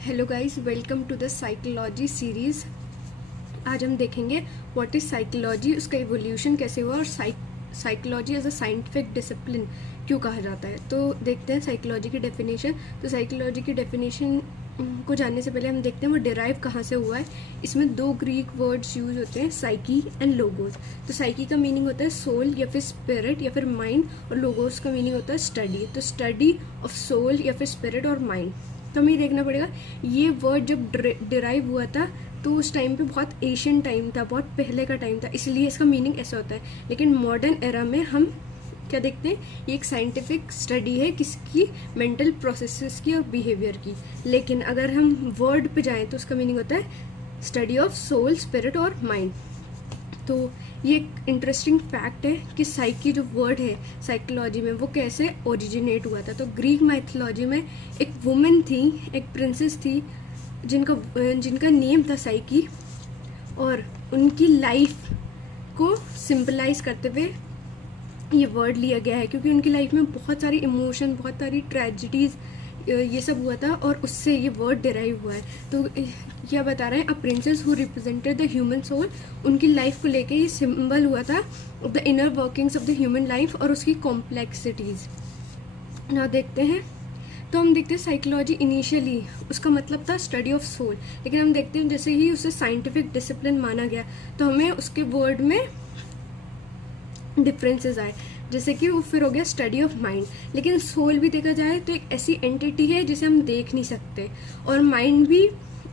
Hello guys, welcome to the psychology series. आज हम देखेंगे व्हाट इज़ साइकोलॉजी, उसका इवोल्यूशन कैसे हुआ और psychology as a scientific discipline क्यों कहा जाता है। तो देखते हैं साइकोलॉजी की डेफिनेशन। तो साइकोलॉजी की डेफिनेशन को जानने से पहले हम देखते हैं वो डिराइव कहाँ से हुआ है। इसमें दो ग्रीक वर्ड्स यूज होते हैं, साइकी एंड लोगोस। तो साइकी का मीनिंग होता है सोल या फिर स्पिरिट या फिर माइंड, और लोगोस का मीनिंग होता है स्टडी। तो स्टडी ऑफ सोल या फिर स्पिरिट और माइंड। तो हमें देखना पड़ेगा ये वर्ड जब डिराइव हुआ था तो उस टाइम पे बहुत एशियन टाइम था, बहुत पहले का टाइम था, इसलिए इसका मीनिंग ऐसा होता है। लेकिन मॉडर्न एरा में हम क्या देखते हैं, ये एक साइंटिफिक स्टडी है किसकी, मेंटल प्रोसेसेस की और बिहेवियर की। लेकिन अगर हम वर्ड पे जाएं तो उसका मीनिंग होता है स्टडी ऑफ सोल, स्पिरिट और माइंड। तो ये एक इंटरेस्टिंग फैक्ट है कि साइकी जो वर्ड है साइकोलॉजी में वो कैसे ओरिजिनेट हुआ था। तो ग्रीक माइथोलॉजी में एक वुमेन थी, एक प्रिंसेस थी जिनका नेम था साइकी, और उनकी लाइफ को सिंबलाइज करते हुए ये वर्ड लिया गया है, क्योंकि उनकी लाइफ में बहुत सारी इमोशन, बहुत सारी ट्रेजिडीज़ ये सब हुआ था और उससे ये वर्ड डिराइव हुआ है। तो क्या बता रहे हैं, a princess who represented the human soul, उनकी लाइफ को लेके ये सिंबल हुआ था of the inner workings of the human life और उसकी कॉम्प्लेक्सिटीज़। ना देखते हैं, तो हम देखते हैं साइकोलॉजी इनिशियली उसका मतलब था स्टडी ऑफ सोल, लेकिन हम देखते हैं जैसे ही उसे साइंटिफिक डिसिप्लिन माना गया तो हमें उसके वर्ड में डिफरेंसेस आए, जैसे कि वो फिर हो गया स्टडी ऑफ माइंड। लेकिन सोल भी देखा जाए तो एक ऐसी एंटिटी है जिसे हम देख नहीं सकते, और माइंड भी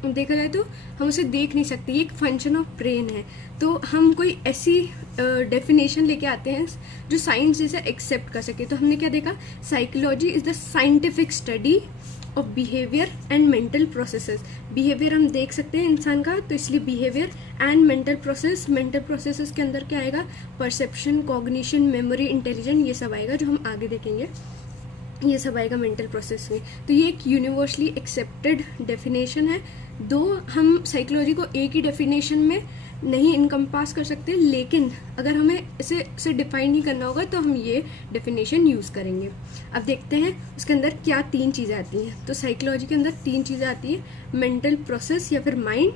देखा जाए तो हम उसे देख नहीं सकते, ये एक फंक्शन ऑफ ब्रेन है। तो हम कोई ऐसी डेफिनेशन लेके आते हैं जो साइंस जिसे एक्सेप्ट कर सके। तो हमने क्या देखा, psychology is the scientific study of behaviour and mental processes. Behaviour हम देख सकते हैं इंसान का, तो इसलिए behaviour and mental process. Mental processes के अंदर क्या आएगा, परसेप्शन, कॉग्निशन, मेमोरी, इंटेलिजेंस, ये सब आएगा जो हम आगे देखेंगे, ये सब आएगा मेंटल प्रोसेस में। तो ये एक यूनिवर्सली एक्सेप्टेड डेफिनेशन है। दो हम साइकोलॉजी को एक ही डेफिनेशन में नहीं इनकम्पास कर सकते, लेकिन अगर हमें इसे डिफाइन नहीं करना होगा तो हम ये डेफिनेशन यूज़ करेंगे। अब देखते हैं उसके अंदर क्या तीन चीज़ें आती हैं। तो साइकोलॉजी के अंदर तीन चीज़ें आती हैं, मेंटल प्रोसेस या फिर माइंड,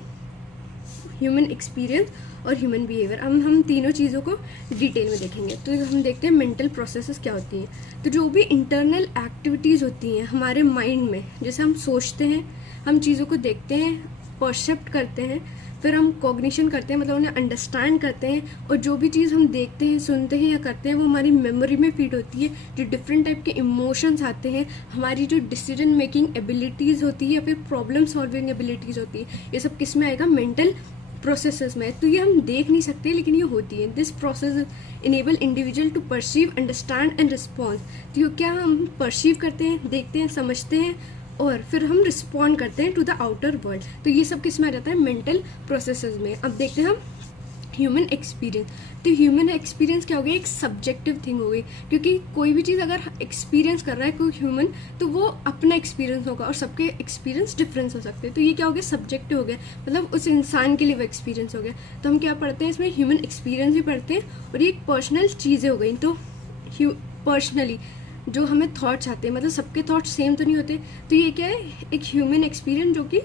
ह्यूमन एक्सपीरियंस और ह्यूमन बिहेवियर। हम तीनों चीज़ों को डिटेल में देखेंगे। तो हम देखते हैं मेंटल प्रोसेसेस क्या होती हैं। तो जो भी इंटरनल एक्टिविटीज़ होती हैं हमारे माइंड में, जैसे हम सोचते हैं, हम चीज़ों को देखते हैं, परसेप्ट करते हैं, फिर हम कॉग्निशन करते हैं, मतलब उन्हें अंडरस्टैंड करते हैं, और जो भी चीज़ हम देखते हैं, सुनते हैं या करते हैं वो हमारी मेमोरी में फीड होती है। जो डिफरेंट टाइप के इमोशंस आते हैं, हमारी जो डिसीजन मेकिंग एबिलिटीज़ होती है या फिर प्रॉब्लम सॉल्विंग एबिलिटीज़ होती है, ये सब किस में आएगा, मेंटल प्रोसेसेस में। तो ये हम देख नहीं सकते लेकिन ये होती है। This process enable individual to perceive, understand and respond. तो क्या हम परसीव करते हैं, देखते हैं, समझते हैं, और फिर हम रिस्पॉन्ड करते हैं टू द आउटर वर्ल्ड। तो ये सब किस में आ जाता है, मेंटल प्रोसेसेस में। अब देखते हैं हम ह्यूमन एक्सपीरियंस। तो ह्यूमन एक्सपीरियंस क्या हो गया, एक सब्जेक्टिव थिंग हो गई, क्योंकि कोई भी चीज़ अगर एक्सपीरियंस कर रहा है कोई ह्यूमन, तो वो अपना एक्सपीरियंस होगा और सबके एक्सपीरियंस डिफरेंस हो सकते हैं। तो ये क्या हो गया, सब्जेक्टिव हो गया, मतलब उस इंसान के लिए वो एक्सपीरियंस हो गया। तो हम क्या पढ़ते हैं इसमें, ह्यूमन एक्सपीरियंस भी पढ़ते हैं, और ये एक पर्सनल चीज़ें हो गई। तो पर्सनली जो हमें थॉट्स आते हैं, मतलब सबके थॉट्स सेम तो नहीं होते, तो ये क्या है, एक ह्यूमन एक्सपीरियंस जो कि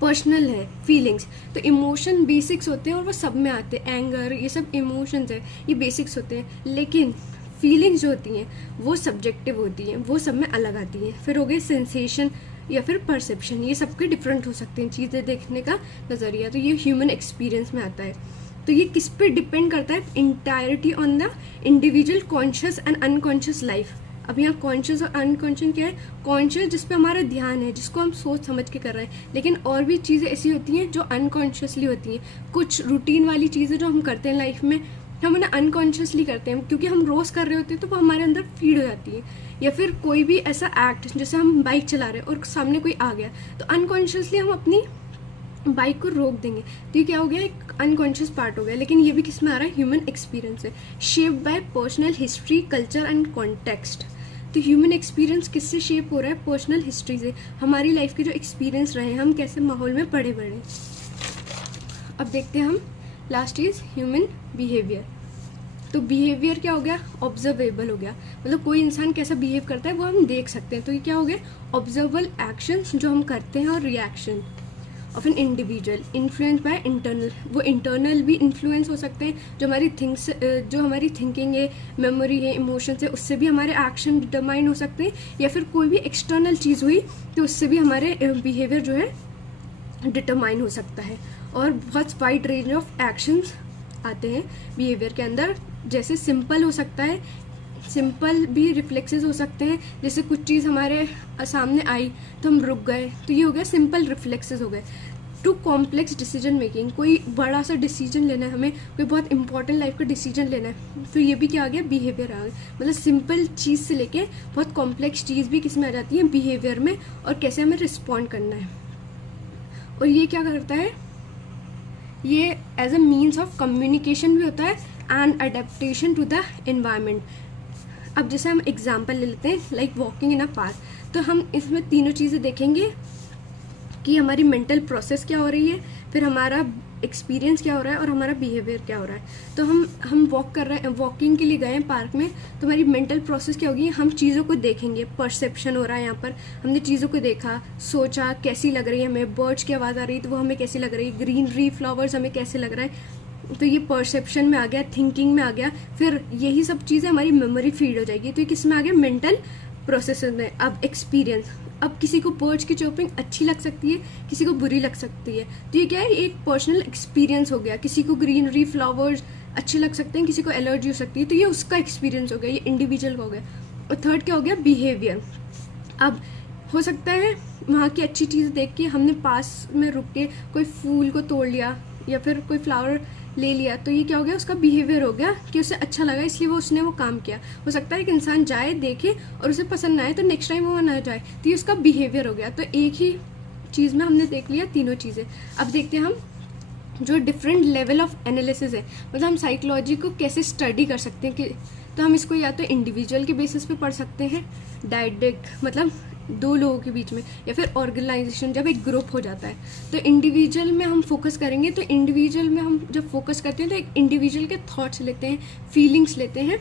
पर्सनल है। फीलिंग्स, तो इमोशन बेसिक्स होते हैं और वो सब में आते हैं, एंगर, ये सब इमोशंस है, ये बेसिक्स होते हैं। लेकिन फीलिंग्स जो होती हैं वो सब्जेक्टिव होती हैं, वो सब में अलग आती हैं। फिर हो गए सेंसेशन या फिर परसेप्शन, ये सबके डिफरेंट हो सकते हैं, चीज़ें देखने का नज़रिया। तो ये ह्यूमन एक्सपीरियंस में आता है। तो ये किस पे डिपेंड करता है, entirety on the individual conscious and unconscious life. अब यहाँ कॉन्शियस और अनकॉन्शियस क्या है, कॉन्शियस जिस पे हमारा ध्यान है, जिसको हम सोच समझ के कर रहे हैं, लेकिन और भी चीज़ें ऐसी होती हैं जो अनकॉन्शियसली होती हैं। कुछ रूटीन वाली चीज़ें जो हम करते हैं लाइफ में, हम उन्हें अनकॉन्शियसली करते हैं, क्योंकि हम रोज़ कर रहे होते हैं तो वो हमारे अंदर फीड हो जाती है। या फिर कोई भी ऐसा एक्ट, जैसे हम बाइक चला रहे हैं और सामने कोई आ गया, तो अनकॉन्शियसली हम अपनी बाइक को रोक देंगे, तो ये क्या हो गया, एक अनकॉन्शियस पार्ट हो गया। लेकिन ये भी किस में आ रहा है, ह्यूमन एक्सपीरियंस है, shaped by personal history, culture and context. तो ह्यूमन एक्सपीरियंस किससे शेप हो रहा है, पर्सनल हिस्ट्री से, हमारी लाइफ के जो एक्सपीरियंस रहे, हम कैसे माहौल में पढ़े बढ़े। अब देखते हैं हम, लास्ट इज ह्यूमन बिहेवियर। तो बिहेवियर क्या हो गया, ऑब्जर्वेबल हो गया, मतलब कोई इंसान कैसा बिहेव करता है वो हम देख सकते हैं। तो ये क्या हो गया, ऑब्जर्वेबल एक्शंस जो हम करते हैं, और reaction of an individual influence by internal, वो इंटरनल भी इन्फ्लुएंस हो सकते हैं, जो हमारी थिंकिंग है, मेमोरी है, इमोशंस है, उससे भी हमारे एक्शन डिटरमाइन हो सकते हैं, या फिर कोई भी एक्सटर्नल चीज़ हुई तो उससे भी हमारे बिहेवियर जो है डिटरमाइन हो सकता है। और बहुत वाइड रेंज ऑफ एक्शंस आते हैं बिहेवियर के अंदर, जैसे सिंपल हो सकता है, सिंपल भी रिफ्लेक्सेस हो सकते हैं, जैसे कुछ चीज़ हमारे सामने आई तो हम रुक गए, तो ये हो गया सिंपल रिफ्लेक्सेस हो गए। टू कॉम्प्लेक्स डिसीजन मेकिंग, कोई बड़ा सा डिसीजन लेना है हमें, कोई बहुत इंपॉर्टेंट लाइफ का डिसीजन लेना है, तो ये भी क्या आ गया, बिहेवियर आ गया। मतलब सिंपल चीज़ से लेके बहुत कॉम्प्लेक्स चीज़ भी किस में आ जाती है, बिहेवियर में, और कैसे हमें रिस्पॉन्ड करना है। और ये क्या करता है, ये as a means of communication भी होता है and adaptation to the environment. अब जैसे हम एग्जांपल ले लेते हैं, like walking in a park, तो हम इसमें तीनों चीज़ें देखेंगे कि हमारी मेंटल प्रोसेस क्या हो रही है, फिर हमारा एक्सपीरियंस क्या हो रहा है, और हमारा बिहेवियर क्या हो रहा है। तो हम वॉक कर रहे हैं, वॉकिंग के लिए गए हैं पार्क में, तो हमारी मेंटल प्रोसेस क्या होगी, हम चीज़ों को देखेंगे, परसेप्शन हो रहा है यहाँ पर, हमने चीज़ों को देखा, सोचा कैसी लग रही है हमें, बर्ड्स की आवाज़ आ रही है तो वो हमें कैसी लग रही है, ग्रीनरी, फ्लावर्स हमें कैसे लग रहा है, तो ये परसेप्शन में आ गया, थिंकिंग में आ गया, फिर यही सब चीज़ें हमारी मेमोरी फीड हो जाएगी, तो ये किस में आ गया, मेंटल प्रोसेस में। अब एक्सपीरियंस, अब किसी को बर्ड्स की चॉपिंग अच्छी लग सकती है, किसी को बुरी लग सकती है, तो ये क्या है, एक पर्सनल एक्सपीरियंस हो गया, किसी को ग्रीनरी, फ्लावर्स अच्छे लग सकते हैं, किसी को एलर्जी हो सकती है, तो ये उसका एक्सपीरियंस हो गया, ये इंडिविजुअल हो गया। और थर्ड क्या हो गया, बिहेवियर। अब हो सकता है वहाँ की अच्छी चीज़ देख के हमने पास में रुक के कोई फूल को तोड़ लिया या फिर कोई फ्लावर ले लिया, तो ये क्या हो गया, उसका बिहेवियर हो गया कि उसे अच्छा लगा इसलिए उसने वो काम किया। हो सकता है कि इंसान जाए, देखे और उसे पसंद ना आए तो नेक्स्ट टाइम वो ना जाए, तो ये उसका बिहेवियर हो गया। तो एक ही चीज़ में हमने देख लिया तीनों चीज़ें। अब देखते हैं हम जो डिफरेंट लेवल ऑफ एनालिसिस है, मतलब हम साइकोलॉजी को कैसे स्टडी कर सकते हैं कि, तो हम इसको या तो इंडिविजुअल के बेसिस पे पढ़ सकते हैं, डायरेक्ट मतलब दो लोगों के बीच में, या फिर ऑर्गेनाइजेशन जब एक ग्रुप हो जाता है। तो इंडिविजुअल में हम फोकस करेंगे, तो इंडिविजुअल में हम जब फोकस करते हैं तो एक इंडिविजुअल के थॉट्स लेते हैं, फीलिंग्स लेते हैं,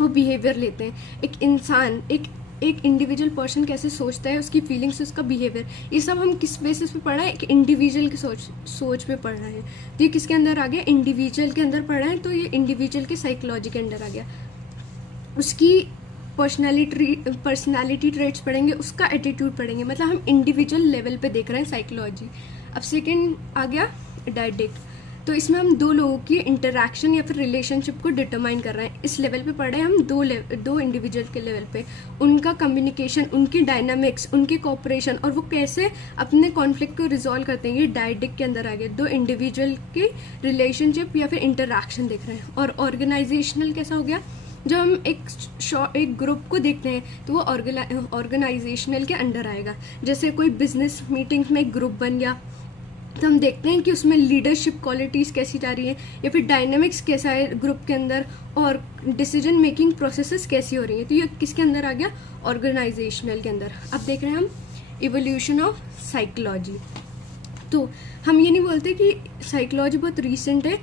वो बिहेवियर लेते हैं। एक इंसान, एक इंडिविजुअल पर्सन कैसे सोचता है, उसकी फीलिंग्स, उसका बिहेवियर, ये सब हम किस बेसिस पे पढ़ रहे हैं, एक इंडिविजुअल की सोच पे पढ़ रहे हैं। तो ये किसके अंदर आ गया, इंडिविजुअल के अंदर पढ़ रहे हैं, तो ये इंडिविजुअल के साइकोलॉजी के अंदर आ गया। उसकी पर्सनालिटी ट्रेट्स पढ़ेंगे, उसका एटीट्यूड पढ़ेंगे, मतलब हम इंडिविजुअल लेवल पे देख रहे हैं साइकोलॉजी। अब सेकेंड आ गया डायरेक्ट, तो इसमें हम दो लोगों की इंटरैक्शन या फिर रिलेशनशिप को डिटरमाइन कर रहे हैं। इस लेवल पे पढ़ रहे हैं हम दो इंडिविजुअल के लेवल पे, उनका कम्युनिकेशन, उनकी डायनामिक्स, उनके कोऑपरेशन, और वो कैसे अपने कॉन्फ्लिक्ट को रिजॉल्व करते हैं, ये डायरेक्ट के अंदर आ गया। दो इंडिविजुअल के रिलेशनशिप या फिर इंटरैक्शन देख रहे हैं। और ऑर्गेनाइजेशनल कैसा हो गया, जब हम एक ग्रुप को देखते हैं तो वो ऑर्गेनाइजेशनल के अंडर आएगा। जैसे कोई बिजनेस मीटिंग्स में एक ग्रुप बन गया, तो हम देखते हैं कि उसमें लीडरशिप क्वालिटीज़ कैसी जा रही है, या फिर डायनामिक्स कैसा है ग्रुप के अंदर, और डिसीजन मेकिंग प्रोसेसेस कैसी हो रही है। तो ये किसके अंदर आ गया, ऑर्गेनाइजेशनल के अंदर। अब देख रहे हैं हम इवोल्यूशन ऑफ साइकोलॉजी। तो हम ये नहीं बोलते कि साइकोलॉजी बहुत रीसेंट है,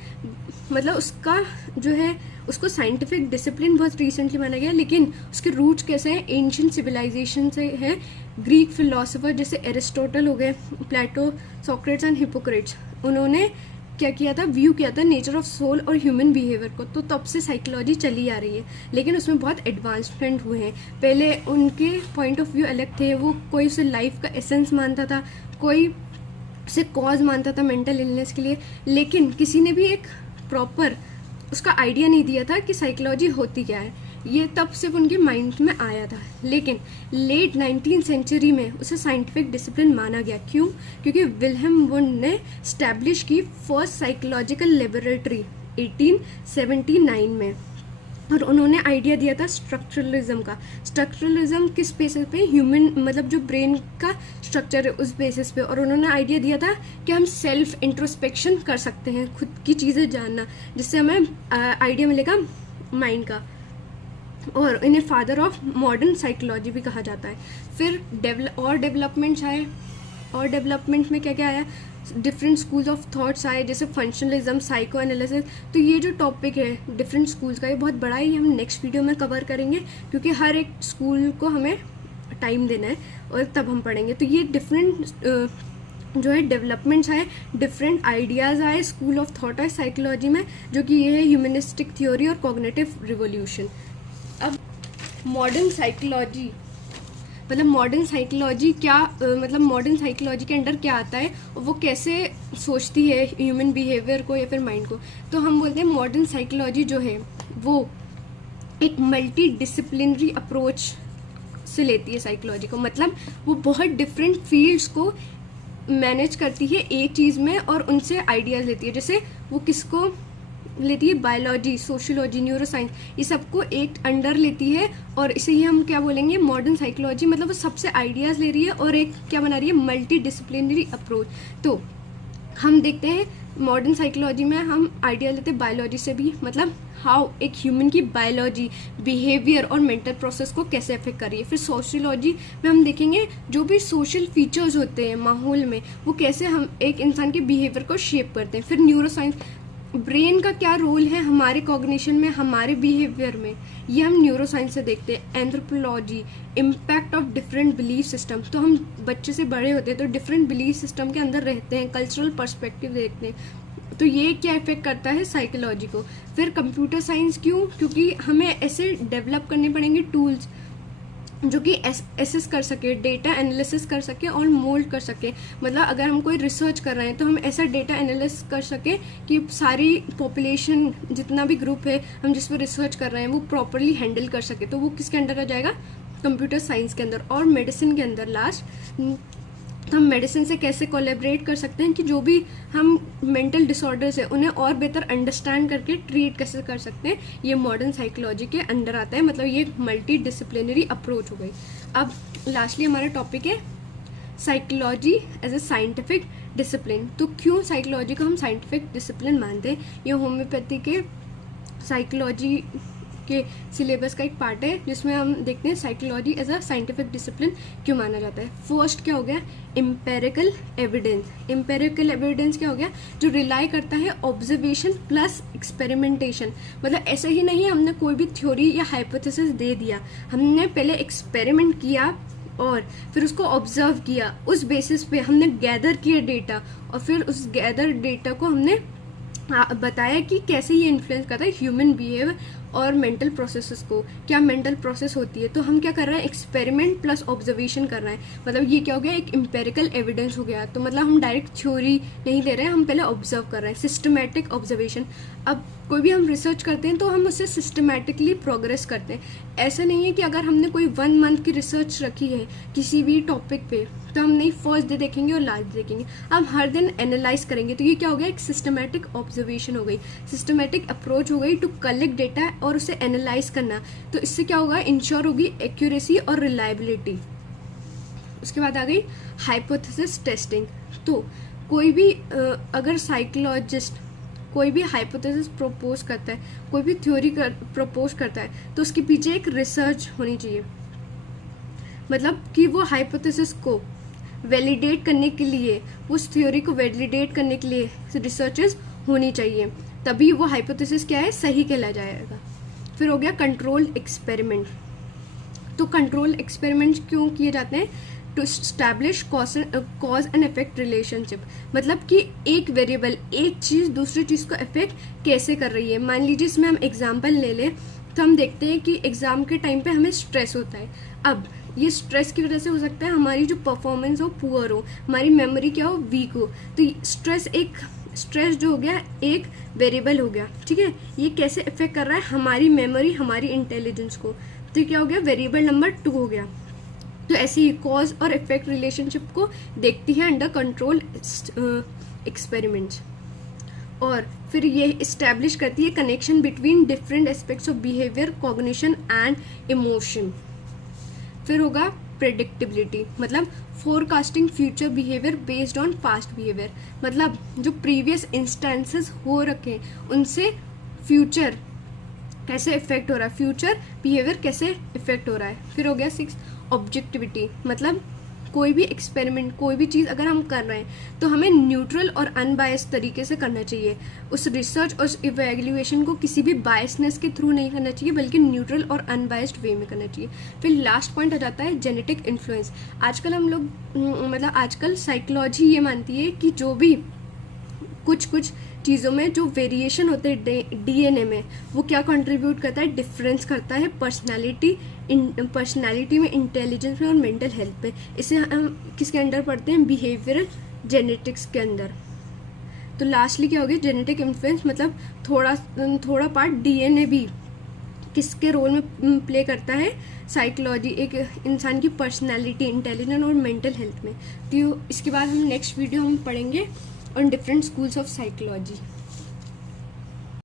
मतलब उसका जो है उसको साइंटिफिक डिसिप्लिन बहुत रिसेंटली माना गया, लेकिन उसके रूट्स कैसे हैं, एंशिएंट सिविलाइजेशन से है। ग्रीक फिलोसोफर जैसे एरिस्टोटल हो गए, प्लेटो, सोक्रेट्स एंड हिपोक्रेट्स, उन्होंने क्या किया था, व्यू किया था नेचर ऑफ सोल और ह्यूमन बिहेवियर को। तो तब से साइकोलॉजी चली आ रही है, लेकिन उसमें बहुत एडवांसमेंट हुए हैं। पहले उनके पॉइंट ऑफ व्यू अलग थे, वो कोई उसे लाइफ का एसेंस मानता था, कोई उसे कॉज मानता था मेंटल इलनेस के लिए, लेकिन किसी ने भी एक प्रॉपर उसका आइडिया नहीं दिया था कि साइकोलॉजी होती क्या है। ये तब सिर्फ उनके माइंड में आया था, लेकिन लेट 19th सेंचुरी में उसे साइंटिफिक डिसिप्लिन माना गया। क्यों? क्योंकि विल्हेम वुंड ने स्टैब्लिश की फर्स्ट साइकोलॉजिकल लेबोरेटरी 1879 में, और उन्होंने आइडिया दिया था स्ट्रक्चरलिज्म का। स्ट्रक्चरलिज्म किस बेसिस पे, ह्यूमन मतलब जो ब्रेन का स्ट्रक्चर है उस बेसिस पे, और उन्होंने आइडिया दिया था कि हम सेल्फ इंट्रोस्पेक्शन कर सकते हैं, खुद की चीज़ें जानना, जिससे हमें आइडिया मिलेगा माइंड का। और इन्हें फादर ऑफ मॉडर्न साइकोलॉजी भी कहा जाता है। फिर डेवलपमेंट्स आए, और डेवलपमेंट में क्या क्या आया, डिफरेंट स्कूल्स ऑफ थॉट्स आए, जैसे फंक्शनलिज्म, साइको एनालिसिस। तो ये जो टॉपिक है डिफरेंट स्कूल्स का, ये बहुत बड़ा है, ये हम नेक्स्ट वीडियो में कवर करेंगे, क्योंकि हर एक स्कूल को हमें टाइम देना है और तब हम पढ़ेंगे। तो ये डिफरेंट जो है डेवलपमेंट्स आए, डिफरेंट आइडियाज़ आए, स्कूल ऑफ थॉट आए साइकोलॉजी में, जो कि ये है ह्यूमनिस्टिक थ्योरी और कॉग्निटिव रिवोल्यूशन। अब मॉडर्न साइकोलॉजी, मतलब मॉडर्न साइकोलॉजी क्या, मतलब मॉडर्न साइकोलॉजी के अंडर क्या आता है और वो कैसे सोचती है ह्यूमन बिहेवियर को या फिर माइंड को। तो हम बोलते हैं मॉडर्न साइकोलॉजी जो है वो एक मल्टी डिसिप्लिनरी अप्रोच से लेती है साइकोलॉजी को, मतलब वो बहुत डिफरेंट फील्ड्स को मैनेज करती है एक चीज़ में और उनसे आइडियाज़ लेती है। जैसे वो किसको लेती है, बायोलॉजी, सोशियोलॉजी, न्यूरोसाइंस, ये सबको एक अंडर लेती है और इसे ही हम क्या बोलेंगे, मॉडर्न साइकोलॉजी। मतलब वो सबसे आइडियाज़ ले रही है और एक क्या बना रही है, मल्टी डिसिप्लिनरी अप्रोच। तो हम देखते हैं मॉडर्न साइकोलॉजी में हम आइडिया लेते हैं बायोलॉजी से भी, मतलब हाउ एक ह्यूमन की बायोलॉजी, बिहेवियर और मेंटल प्रोसेस को कैसे अफेक्ट कर रही है। फिर सोशियोलॉजी में हम देखेंगे जो भी सोशल फीचर्स होते हैं माहौल में, वो कैसे हम एक इंसान के बिहेवियर को शेप करते हैं। फिर न्यूरोसाइंस, ब्रेन का क्या रोल है हमारे कॉग्निशन में, हमारे बिहेवियर में, ये हम न्यूरोसाइंस से देखते हैं। Anthropology, impact of different belief system, तो हम बच्चे से बड़े होते हैं तो डिफरेंट बिलीफ सिस्टम के अंदर रहते हैं, कल्चरल पर्सपेक्टिव देखते हैं, तो ये क्या इफेक्ट करता है साइकोलॉजी को। फिर कंप्यूटर साइंस, क्यों, क्योंकि हमें ऐसे डेवलप करने पड़ेंगे टूल्स जो कि एसेस कर सके, डेटा एनालिसिस कर सके और मोल्ड कर सके। मतलब अगर हम कोई रिसर्च कर रहे हैं तो हम ऐसा डेटा एनालिसिस कर सके कि सारी पॉपुलेशन, जितना भी ग्रुप है हम जिस पर रिसर्च कर रहे हैं, वो प्रॉपरली हैंडल कर सके। तो वो किसके अंडर आ जाएगा, कंप्यूटर साइंस के अंदर। और मेडिसिन के अंदर लास्ट, हम मेडिसिन से कैसे कोलैबोरेट कर सकते हैं कि जो भी हम मेंटल डिसऑर्डर्स है उन्हें और बेहतर अंडरस्टैंड करके ट्रीट कैसे कर सकते हैं, ये मॉडर्न साइकोलॉजी के अंडर आता है। मतलब ये मल्टी डिसिप्लिनरी अप्रोच हो गई। अब लास्टली हमारा टॉपिक है psychology as a scientific discipline. तो क्यों साइकोलॉजी को हम साइंटिफिक डिसिप्लिन मानते हैं, ये होम्योपैथी के साइकोलॉजी के सिलेबस का एक पार्ट है, जिसमें हम देखते हैं psychology as a scientific discipline क्यों माना जाता है। फर्स्ट क्या हो गया, एम्पेरिकल एविडेंस। एम्पेरिकल एविडेंस क्या हो गया, जो रिलाई करता है ऑब्जर्वेशन प्लस एक्सपेरिमेंटेशन। मतलब ऐसे ही नहीं हमने कोई भी थ्योरी या हाइपोथेसिस दे दिया, हमने पहले एक्सपेरिमेंट किया और फिर उसको ऑब्जर्व किया, उस बेसिस पे हमने गैदर किया डेटा और फिर उस गैदर डेटा को हमने बताया कि कैसे ये इन्फ्लुएंस करता है ह्यूमन बिहेवियर और मेंटल प्रोसेसेस को, क्या मेंटल प्रोसेस होती है। तो हम क्या कर रहे हैं, एक्सपेरिमेंट प्लस ऑब्जर्वेशन कर रहे हैं। मतलब ये क्या हो गया, एक एम्पेरिकल एविडेंस हो गया। तो मतलब हम डायरेक्ट थ्योरी नहीं दे रहे हैं, हम पहले ऑब्जर्व कर रहे हैं, सिस्टमैटिक ऑब्जर्वेशन। अब कोई भी हम रिसर्च करते हैं तो हम उससे सिस्टमैटिकली प्रोग्रेस करते हैं। ऐसा नहीं है कि अगर हमने कोई 1 मंथ की रिसर्च रखी है किसी भी टॉपिक पे तो हम नहीं फर्स्ट डे देखेंगे और लास्ट डे देखेंगे, हम हर दिन एनालाइज करेंगे। तो ये क्या हो गया, एक सिस्टमैटिक ऑब्जर्वेशन हो गई, सिस्टमैटिक अप्रोच हो गई टू कलेक्ट डेटा और उसे एनालाइज करना। तो इससे क्या होगा, इंश्योर होगी एक्यूरेसी और रिलायबिलिटी। उसके बाद आ गई हाइपोथेसिस टेस्टिंग। तो कोई भी अगर साइकोलॉजिस्ट कोई भी हाइपोथेसिस प्रपोज करता है, कोई भी थ्योरी प्रपोज करता है, तो उसके पीछे एक रिसर्च होनी चाहिए। मतलब कि वो हाइपोथेसिस को वैलिडेट करने के लिए, उस थ्योरी को वैलिडेट करने के लिए रिसर्चेस होनी चाहिए, तभी वो हाइपोथेसिस क्या है, सही कहला जाएगा। फिर हो गया कंट्रोल एक्सपेरिमेंट। तो कंट्रोल एक्सपेरिमेंट क्यों किए जाते हैं, to establish cause and effect relationship. मतलब कि एक वेरिएबल, एक चीज़ दूसरी चीज़ को इफेक्ट कैसे कर रही है। मान लीजिए इसमें हम एग्जाम्पल ले लें तो हम देखते हैं कि एग्ज़ाम के टाइम पे हमें स्ट्रेस होता है। अब ये स्ट्रेस की वजह से हो सकता है हमारी जो परफॉर्मेंस हो पुअर हो, हमारी मेमोरी क्या हो, वीक हो। तो स्ट्रेस जो हो गया एक वेरिएबल हो गया, ठीक है। ये कैसे इफेक्ट कर रहा है हमारी मेमोरी, हमारी इंटेलिजेंस को। तो क्या हो गया, वेरिएबल नंबर 2 हो गया। तो ऐसे ही कॉज और इफेक्ट रिलेशनशिप को देखती है अंडर कंट्रोल एक्सपेरिमेंट्स। और फिर ये इस्टेब्लिश करती है connection between different aspects of behaviour, cognition and emotion. फिर होगा प्रेडिक्टेबिलिटी, मतलब forecasting future behaviour based on past behaviour. मतलब जो प्रीवियस इंस्टेंसेस हो रखे उनसे फ्यूचर कैसे इफेक्ट हो रहा है, फ्यूचर बिहेवियर कैसे इफेक्ट हो रहा है। फिर हो गया 6 ऑब्जेक्टिविटी, मतलब कोई भी एक्सपेरिमेंट, कोई भी चीज़ अगर हम कर रहे हैं तो हमें न्यूट्रल और अनबायस्ड तरीके से करना चाहिए। उस रिसर्च और इवेल्युएशन को किसी भी बायसनेस के थ्रू नहीं करना चाहिए, बल्कि न्यूट्रल और अनबायस्ड वे में करना चाहिए। फिर लास्ट पॉइंट आ जाता है जेनेटिक इन्फ्लुएंस। आजकल हम लोग मतलब आजकल साइकोलॉजी ये मानती है कि जो भी कुछ चीज़ों में जो वेरिएशन होते हैं डीएनए में, वो क्या कंट्रीब्यूट करता है, डिफरेंस करता है पर्सनालिटी में, इंटेलिजेंस में और मेंटल हेल्थ पे। इसे हम किसके अंडर पढ़ते हैं, बिहेवियरल जेनेटिक्स के अंदर। तो लास्टली क्या होगी, जेनेटिक इन्फ्लुएंस मतलब थोड़ा पार्ट डीएनए भी किसके रोल में प्ले करता है, साइकोलॉजी, एक इंसान की पर्सनालिटी, इंटेलिजेंस और मेंटल हेल्थ में। तो इसके बाद हम नेक्स्ट वीडियो हम पढ़ेंगे on different schools of psychology.